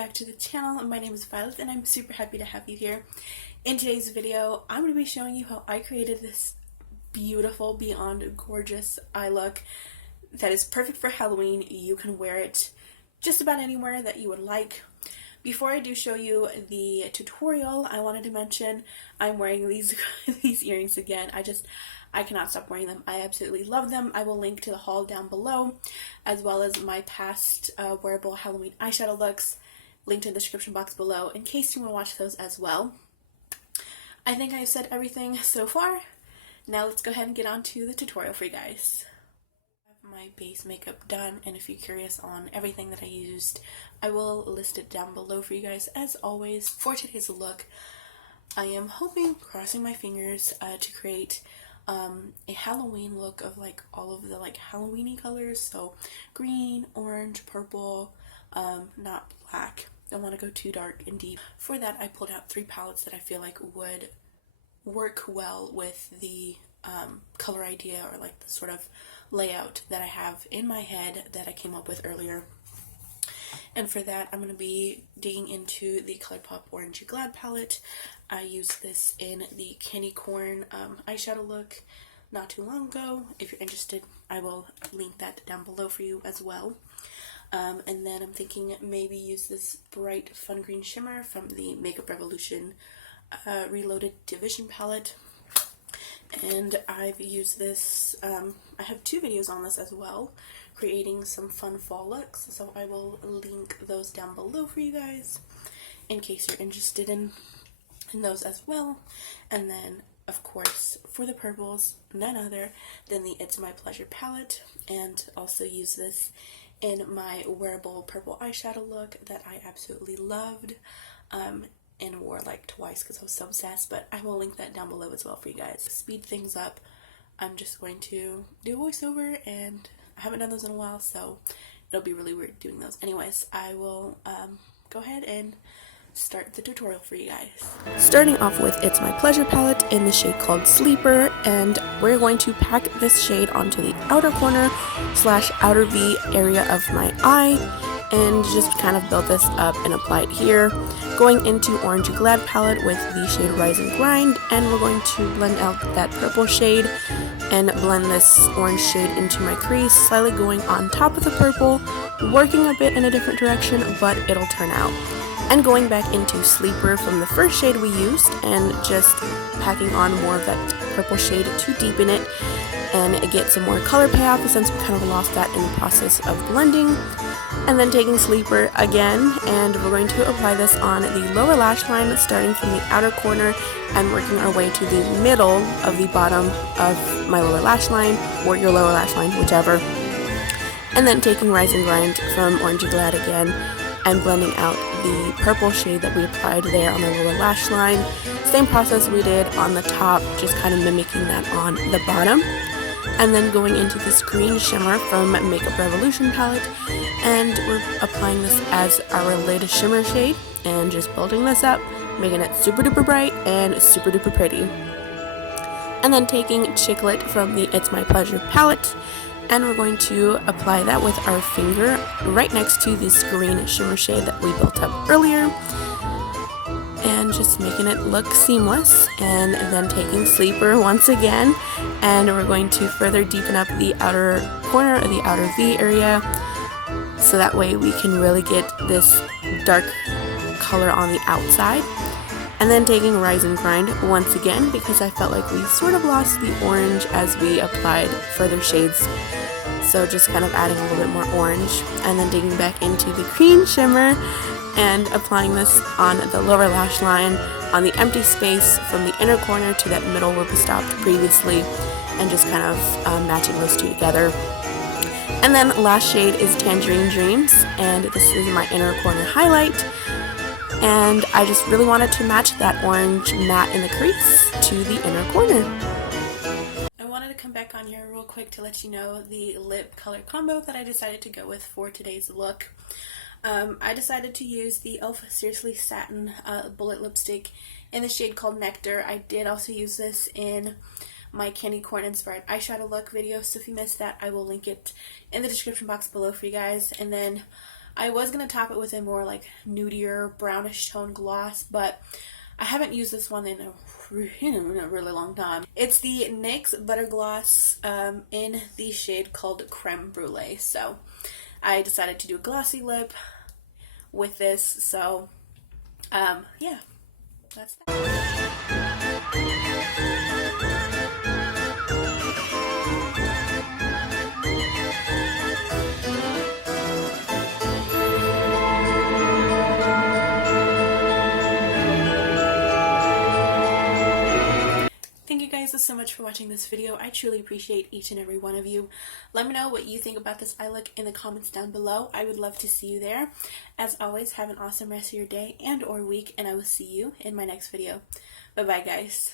back to the channel. My name is Violet and I'm super happy to have you here. In today's video, I'm going to be showing you how I created this beautiful, beyond gorgeous eye look that is perfect for Halloween. You can wear it just about anywhere that you would like. Before I do show you the tutorial, I wanted to mention I'm wearing these earrings again. I cannot stop wearing them. I absolutely love them. I will link to the haul down below, as well as my past wearable Halloween eyeshadow looks, linked in the description box below, in case you want to watch those as well. I think I said everything so far. Now let's go ahead and get on to the tutorial for you guys. I have my base makeup done, and if you're curious on everything that I used, I will list it down below for you guys. As always, for today's look, I am hoping, crossing my fingers, to create a Halloween look of like all of the like Halloween-y colors, so green, orange, purple, not black. Don't want to go too dark and deep. For that, I pulled out 3 palettes that I feel like would work well with the color idea, or like the sort of layout that I have in my head that I came up with earlier. And for that, I'm going to be digging into the ColourPop Orangey Glad palette. I used this in the candy corn eyeshadow look not too long ago. If you're interested, I will link that down below for you as well. And then I'm thinking maybe use this bright fun green shimmer from the Makeup Revolution Reloaded Division palette. And I've used this, I have 2 videos on this as well, creating some fun fall looks, so I will link those down below for you guys in case you're interested in those as well. And then, of course, for the purples, none other than the It's My Pleasure palette, and also use this in my wearable purple eyeshadow look that I absolutely loved, and wore like twice because I was so obsessed, but I will link that down below as well for you guys. To speed things up, I'm just going to do a voiceover, and I haven't done those in a while, so it'll be really weird doing those. Anyways, I will go ahead and start the tutorial for you guys. Starting off with It's My Pleasure palette in the shade called Sleeper, and we're going to pack this shade onto the outer corner / outer V area of my eye, and just kind of build this up and apply it here. Going into Orangey Glad palette with the shade Rise and Grind, and we're going to blend out that purple shade and blend this orange shade into my crease, slightly going on top of the purple, working a bit in a different direction, but it'll turn out. And going back into Sleeper from the first shade we used, and just packing on more of that purple shade to deepen it and get some more color payoff, since we kind of lost that in the process of blending. And then taking Sleeper again, and we're going to apply this on the lower lash line, starting from the outer corner and working our way to the middle of the bottom of my lower lash line, or your lower lash line, whichever. And then taking Rise and Grind from Orangey Glad again, and blending out the purple shade that we applied there on the lower lash line. Same process we did on the top, just kind of mimicking that on the bottom. And then going into this green shimmer from Makeup Revolution palette, and we're applying this as our latest shimmer shade, and just building this up, making it super duper bright and super duper pretty. And then taking Chicklet from the It's My Pleasure palette, and we're going to apply that with our finger right next to this green shimmer shade that we built up earlier, and just making it look seamless. And then taking Sleeper once again, and we're going to further deepen up the outer corner of the outer V area, so that way we can really get this dark color on the outside. And then taking Rise and Grind once again, because I felt like we sort of lost the orange as we applied further shades, so just kind of adding a little bit more orange. And then digging back into the green shimmer and applying this on the lower lash line, on the empty space from the inner corner to that middle where we stopped previously, and just kind of matching those two together. And then last shade is Tangerine Dreams, and this is my inner corner highlight, and I just really wanted to match that orange matte in the crease to the inner corner. I wanted to come back on here real quick to let you know the lip color combo that I decided to go with for today's look. I decided to use the e.l.f. Seriously Satin Bullet Lipstick in the shade called Nectar. I did also use this in my candy corn inspired eyeshadow look video, so if you missed that, I will link it in the description box below for you guys. And then I was going to top it with a more like nudier brownish tone gloss, but I haven't used this one in a really long time. It's the NYX Butter Gloss in the shade called Creme Brulee. So I decided to do a glossy lip with this. So yeah, that's that. Thank you guys so much for watching this video. I truly appreciate each and every one of you. Let me know what you think about this eye look in the comments down below. I would love to see you there. As always, have an awesome rest of your day and or week, and I will see you in my next video. Bye bye guys.